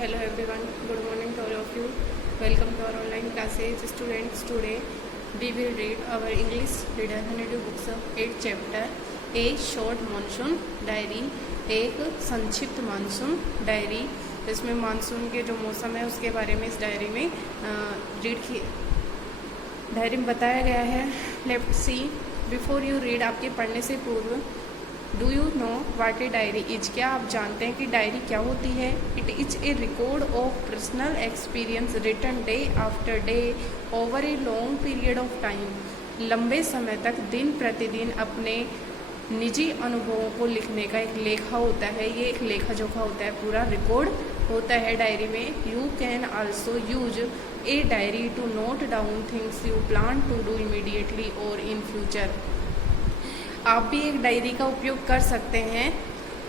Hello everyone, good morning to all of you. Welcome to our online classes. Students, today we will read our English reader narrative books 8 chapter, A short monsoon diary, एक संक्षिप्त monsoon diary. इसमें monsoon के जो मौसम है उसके बारे में इस डायरी में डायरी में बताया गया है। Let's see, before you read, आपके पढ़ने से पूर्व, do you know what a diary is, क्या आप जानते हैं कि डायरी क्या होती है? It is a record of personal experience written day after day over a long period of time. लंबे समय तक दिन प्रतिदिन अपने निजी अनुभवों को लिखने का एक लेखा होता है। ये एक लेखा जोखा होता है, पूरा रिकॉर्ड होता है डायरी में। You can also use a diary to note down things you plan to do immediately और इन फ्यूचर। आप भी एक डायरी का उपयोग कर सकते हैं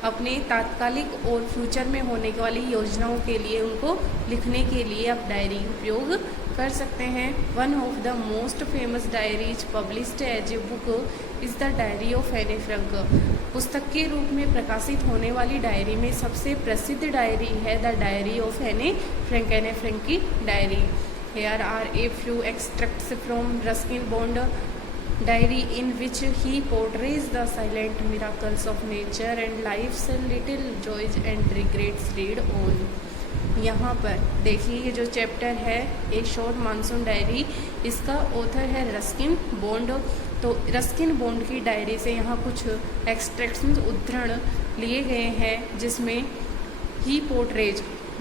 अपने तात्कालिक और फ्यूचर में होने वाली योजनाओं के लिए, उनको लिखने के लिए आप डायरी उपयोग कर सकते हैं। One of the most famous diaries published as a book is the diary of Anne Frank. पुस्तक के रूप में प्रकाशित होने वाली डायरी में सबसे प्रसिद्ध डायरी है the diary of Anne Frank, Anne Frank की diary. Here are a few extracts from Ruskin Bond diary in which he portrays the silent miracles of nature and life's little joys and regrets. Read on। यहाँ पर देखिए, ये जो chapter है एक short monsoon diary, इसका author है Ruskin bond. तो रस्किन बॉन्ड की डायरी से यहाँ कुछ एक्सट्रैक्शंस, उद्धरण लिए गए हैं, जिसमें ही पोर्ट्रेज,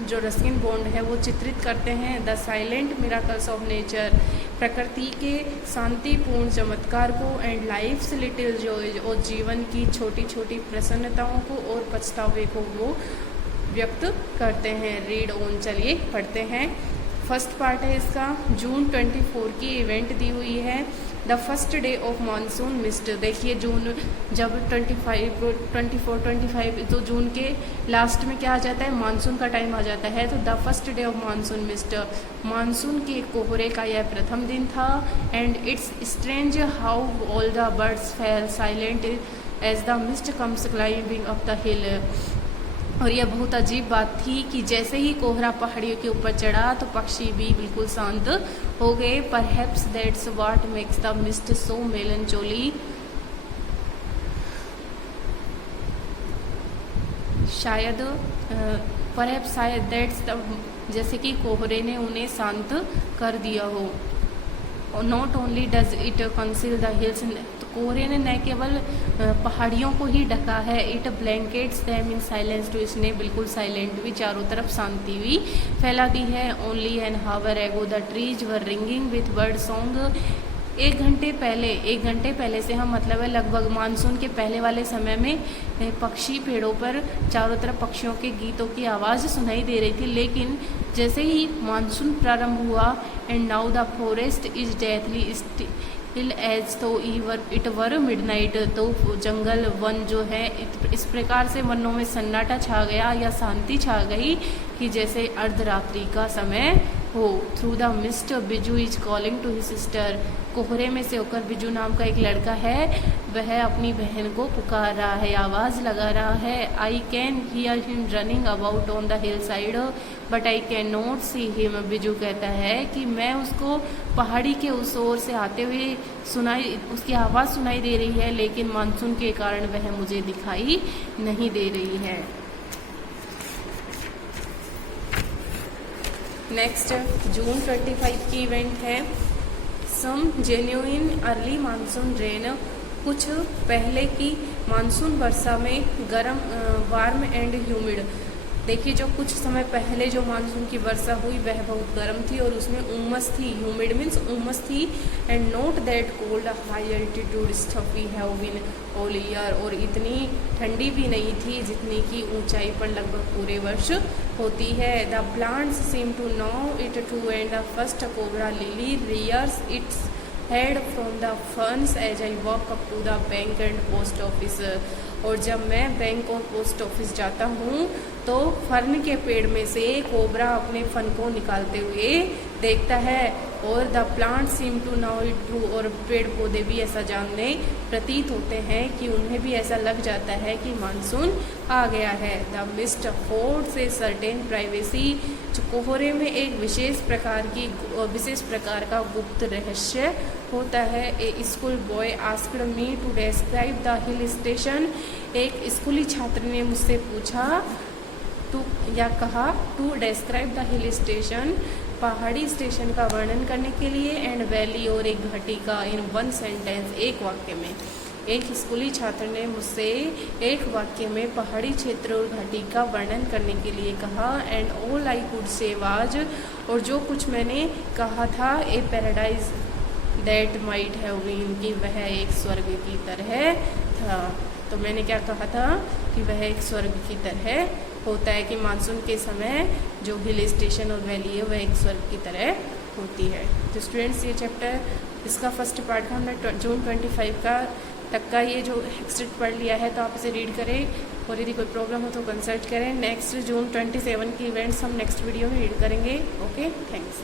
जो रस्किन बॉन्ड है वो चित्रित करते हैं the silent miracles of nature, प्रकृति के शांतिपूर्ण चमत्कार को, एंड लाइफ्स लिटिल जॉयज, और जीवन की छोटी छोटी प्रसन्नताओं को और पछतावे को वो व्यक्त करते हैं। रीड ऑन, चलिए पढ़ते हैं। फर्स्ट पार्ट है इसका, जून 24 की इवेंट दी हुई है। The first day of monsoon mist. देखिए, जून जब 24-25 तो जून के लास्ट में क्या आ जाता है, मानसून का टाइम आ जाता है। तो the first day of monsoon mist, monsoon के कोहरे का यह प्रथम दिन था। And it's strange how all the birds fell silent as the mist comes climbing up the hill. और यह बहुत अजीब बात थी कि जैसे ही कोहरा पहाड़ियों के ऊपर चढ़ा तो पक्षी भी बिल्कुल शांत हो गए। Perhaps that's what makes the mist so melancholy. शायद दैट्स द, जैसे कि कोहरे ने उन्हें शांत कर दिया हो। Not only does it conceal the hills, तो कोहरे ने न केवल पहाड़ियों को ही ढका है, it blankets them in silence, तो इसने बिल्कुल साइलेंट भी, चारों तरफ शांति भी फैला दी है। Only an hour ago the trees were ringing with bird song. एक घंटे पहले से हम मतलब है लगभग मानसून के पहले वाले समय में पक्षी पेड़ों पर चारों तरफ पक्षियों के गीतों की आवाज़ सुनाई दे रही थी। लेकिन जैसे ही मानसून प्रारंभ हुआ, and now the forest is deathly still as though it were midnight, तो जंगल वन जो है इस प्रकार से वनों में सन्नाटा छा गया या शांति छा गई कि जैसे अर्धरात्रि का समय हो। Through the mist Biju is calling to his sister, कोहरे में से होकर बिजू नाम का एक लड़का है, वह अपनी बहन को पुकार रहा है, आवाज़ लगा रहा है। I can hear him running about on the hill side but I can not see him. Biju कहता है कि मैं उसको पहाड़ी के उस ओर से आते हुए उसकी आवाज़ सुनाई दे रही है, लेकिन मानसून के कारण वह मुझे दिखाई नहीं दे रही है। नेक्स्ट, जून 25 की इवेंट है। सम जेन्युइन अर्ली मानसून रेन, कुछ पहले की मानसून वर्षा में गर्म, वार्म एंड ह्यूमिड। देखिए, जो कुछ समय पहले जो मानसून की वर्षा हुई वह बहुत गर्म थी और उसमें उमस थी, ह्यूमिड मीन्स उमस थी। And not that cold high altitude stuff we have been all year, और इतनी ठंडी भी नहीं थी जितनी की ऊंचाई पर लगभग पूरे वर्ष होती है। The plants seem to know it too, and the first cobra lily rears its head from the ferns as I walk up to the bank and post office. और जब मैं बैंक और पोस्ट ऑफिस जाता हूँ तो fern के पेड़ में से कोबरा अपने फन को निकालते हुए देखता है, और the plant seem to now it true, और पेड़ पौधे भी ऐसा जानने प्रतीत होते हैं कि उन्हें भी ऐसा लग जाता है कि मानसून आ गया है। The mist affords a certain privacy, जो कोहरे में एक विशेष प्रकार का गुप्त रहस्य होता है। A schoolboy asked me to describe the hill station, एक स्कूली छात्र ने मुझसे पूछा कहा to describe the hill station, पहाड़ी स्टेशन का वर्णन करने के लिए, एंड वैली, और एक घाटी का, इन वन सेंटेंस, एक वाक्य में। एक स्कूली छात्र ने मुझसे एक वाक्य में पहाड़ी क्षेत्र और घाटी का वर्णन करने के लिए कहा। And all I could say was, और जो कुछ मैंने कहा था, a paradise that might have been, कि वह एक स्वर्ग की तरह था। तो मैंने क्या कहा था कि वह एक स्वर्ग की तरह होता है, कि मानसून के समय जो हिल स्टेशन और वैली है वह एक स्वर्ग की तरह होती है। तो स्टूडेंट्स, ये चैप्टर इसका फर्स्ट पार्ट का हमने जून 25 तक का ये जो एक्सट्रैक्ट पढ़ लिया है, तो आप इसे रीड करें, और यदि कोई प्रॉब्लम हो तो कंसल्ट करें। नेक्स्ट जून 27 की इवेंट्स हम नेक्स्ट वीडियो में रीड करेंगे। Okay, thanks.